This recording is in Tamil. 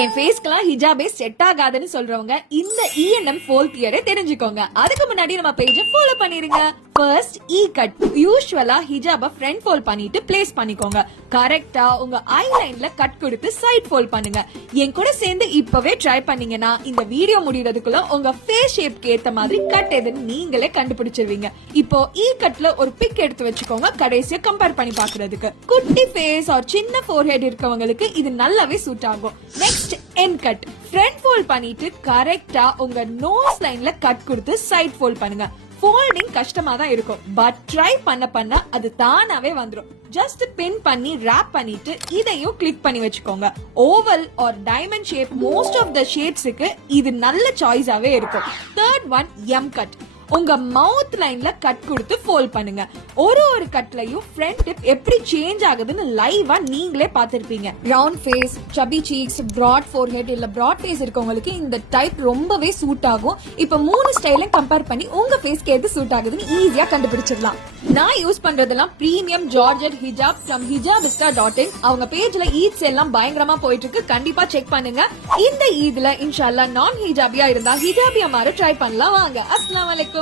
என் ஃபேஸ்க்குலாம் ஹிஜாபே செட் ஆகாதுன்னு சொல்றவங்க இந்த இஎன்எம் ஃபோல் தியரை தெரிஞ்சுக்கோங்க. அதுக்கு முன்னாடி நம்ம பேஜை ஃபாலோ பண்ணிருங்க. ஃபர்ஸ்ட் இ கட். யூசுவலா ஹிஜாப ஃப்ரண்ட் ஃபோல்ட் பண்ணிட்டு பிளேஸ் பண்ணிக்கோங்க. கரெக்டா உங்க ஐ லைன்ல கட் கொடுத்து சைட் ஃபோல்ட் பண்ணுங்க. என் கூட சேர்ந்து இப்பவே ட்ரை பண்ணீங்கன்னா இந்த வீடியோ முடியறதுக்குள்ள உங்க ஃபேஸ் ஷேப்க்கு ஏத்த மாதிரி கட் எதுன்னு நீங்களே கண்டுபிடிச்சிருவீங்க. இப்போ இ கட்ல ஒரு பிக் எடுத்து வச்சுக்கோங்க, கடைசியா கம்பேர் பண்ணி பாக்குறதுக்கு. குட்டி ஃபேஸ் ஆர் சின்ன ஃபோர்ஹெட் இருக்கவங்களுக்கு இது நல்லாவே சூட் ஆகும். நெக்ஸ்ட் என் கட். ஃப்ரண்ட் ஃபோல்ட் பண்ணிட்டு கரெக்டா உங்க நோஸ் லைன்ல கட் கொடுத்து சைட் ஃபோல்ட் பண்ணுங்க. ஃபோல்டிங் கஷ்டமா தான் இருக்கும், பட் ட்ரை பண்ண அது தானாவே வந்துரும். ஜஸ்ட் பின் பண்ணி ராப் பண்ணிட்டு இதையும் கிளிக் பண்ணி வச்சுக்கோங்க. Oval or diamond shape most of the ஷேப்ஸுக்கு இது நல்ல சாய்ஸாவே இருக்கும். Third one M cut. உங்க மவுத் லைன்ல கட் கொடுத்து ஃபோல்ட் பண்ணுங்க. ஒரு கட்லயும் ஃப்ரண்ட் டிப் எப்படி சேஞ்ச் ஆகுதுன்னு லைவா நீங்களே பாத்திருப்பீங்க. Round face, chubby cheeks, broad forehead இல்ல பிராட் ஃபேஸ் இருக்கவங்களுக்கு இந்த டைப் ரொம்பவே சூட் ஆகும். இப்ப 3 ஸ்டைலையும் கம்பேர் பண்ணி உங்க ஃபேஸ்க்கு எது சூட் ஆகுதுன்னு ஈஸியா கண்டுபிடிச்சிடலாம். நான் யூஸ் பண்றதெல்லாம் பிரீமியம் ஜார்ஜெட் ஹிஜாப் from hijabista.in. அவங்க பேஜ்ல ஈத்ஸ் எல்லாம் பயங்கரமா போயிட்டு இருக்கு, கண்டிப்பா செக் பண்ணுங்க. இந்த ஈத்ல இன்ஷால்லா நான் ஹிஜாபியா இருந்தா ஹிஜாபியா மாற ட்ரை பண்ணலாம். வாங்க. அஸ்ஸலாமு அலைக்கும்.